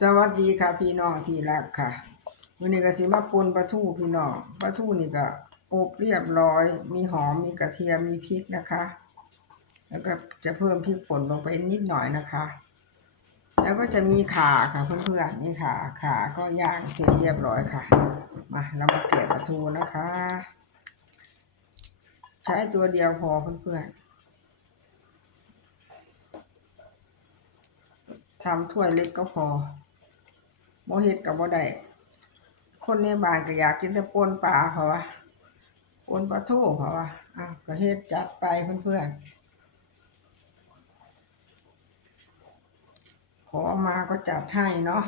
สวัสดีค่ะพี่น้องที่รักค่ะวันนี้ก็สิมาปนปลาทูพี่น้องปลาทูนี่ก็อบเรียบร้อย มีหอมมีกระเทียมมีพริกนะคะ แล้วก็จะเพิ่มพริกป่นลงไปนิดหน่อยนะคะ แล้วก็จะมีขาค่ะเพื่อนๆนี่ค่ะขาก็ย่างเสร็จเรียบร้อยค่ะ มาเรามาแกะปลาทูนะคะ ใช้ตัวเดียวพอเพื่อนๆทำถ้วยเล็กก็พอ โมเฮ็ดกับบ่ได้คนในบ้านก็อยากกินแต่ปนปลาเพราะว่าปนปลาทูเพราว่าอ้าวก็เฮ็ดจัดไปเพื่อนๆ ขอมาก็จัดให้เนาะ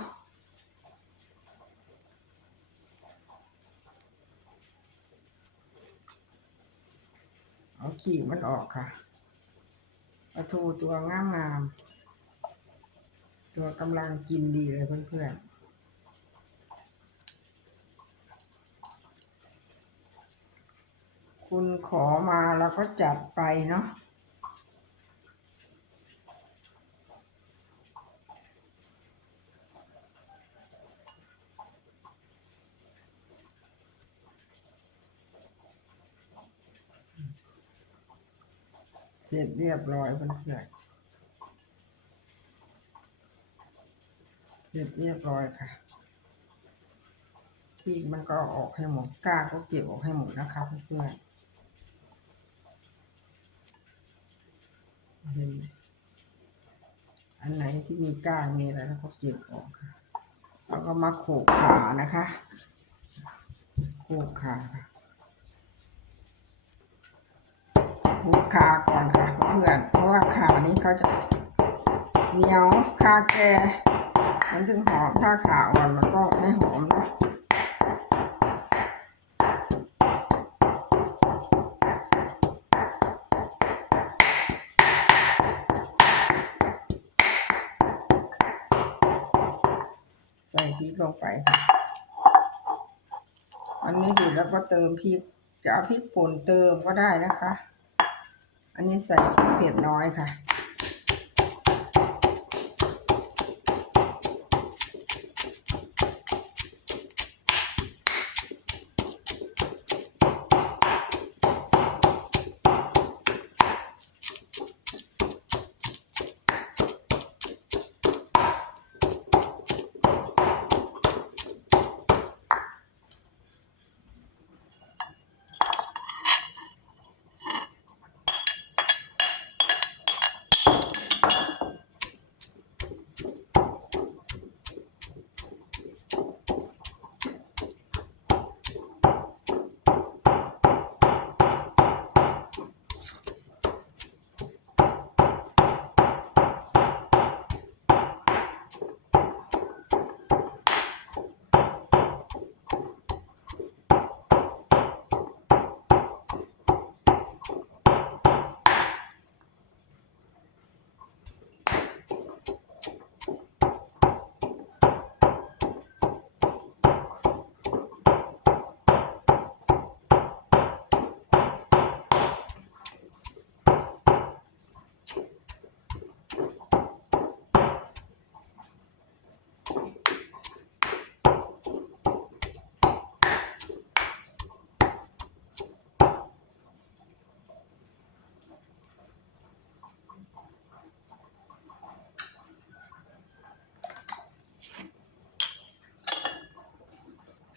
เอาขีมันออกค่ะปลาทูตัวงามๆ ตัวกำลังกินดีเลยเพื่อนๆ คุณขอมาเราก็จัดไปเนาะเสร็จเรียบร้อยเพื่อนๆเสร็จเรียบร้อยค่ะที่มันก็ออกให้หมดกล้าก็เก็บออกให้หมดนะคะเพื่อนๆเห็นไหม อันไหนที่มีก้างมีอะไรแล้วก็เก็บออกค่ะแล้วก็มาโขกขานะคะ โขกขาค่ะโขกขาก่อนค่ะเพื่อน เพราะว่าขานี้เขาจะเหนียวขาแก่มันถึงหอมถ้าขาอ่อนมันก็ไม่หอมเนาะ พริกลงไปค่ะอันนี้ดิแล้วก็เติมพริก จะเอาพริกป่นเติมก็ได้นะคะ อันนี้ใส่พริกเผ็ดน้อยค่ะ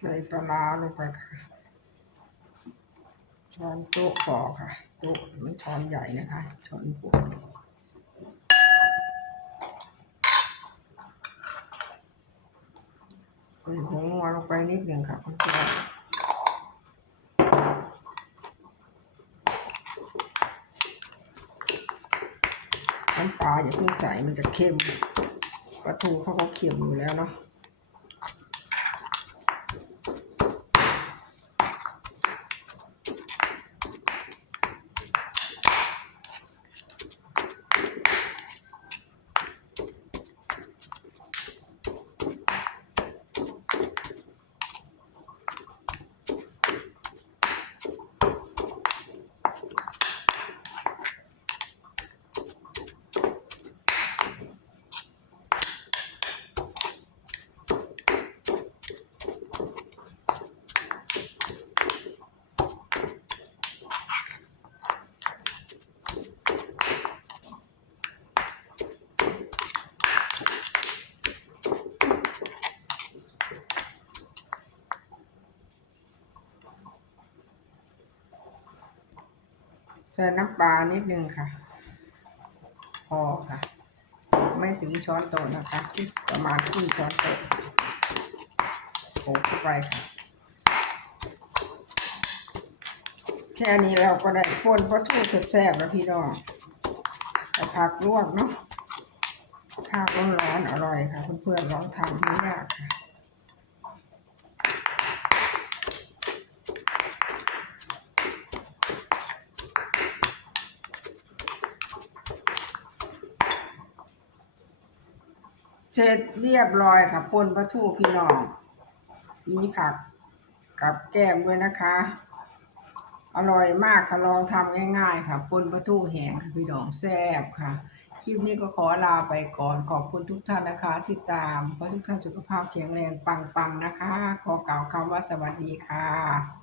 ใส่ปลาลงไปค่ะช้อนโต๊ะพอค่ะ โต๊ะไมันช้อนใหญ่นะคะช้อนปวดใส่ผงนัวลงไปนิดหนึ่งค่ะคุณผู้ชมน้ำปลาอย่าเพิ่งใส่มันจะเค็มปลาทูเขาก็เค็มอยู่แล้วเนาะ ส่น้ำปลานิดนึงค่ะ พอค่ะ ไม่ถึงช้อนโต๊ะนะคะประมาณครึ่งช้อนโต๊ะโขลกเข้าไปค่ะ แค่นี้เราก็ได้ป่นปลาทูแซ่บๆแล้วพี่น้องแต่ผักลวกเนาะข้าวร้อนๆอร่อยค่ะ เพื่อนๆลองทำไม่ยากค่ะ เสร็จเรียบร้อยค่ะปนปลาทูพี่น้อง มีผักกับแก้มด้วยนะคะ อร่อยมากค่ะลองทำง่าย ๆ ค่ะปนปลาทูแห้งค่ะพี่น้องแซ่บค่ะ คลิปนี้ก็ขอลาไปก่อนขอบคุณทุกท่านนะคะ ที่ตามขอทุกท่านสุขภาพแข็งแรงปังๆนะคะ ขอกล่าวคำว่าสวัสดีค่ะ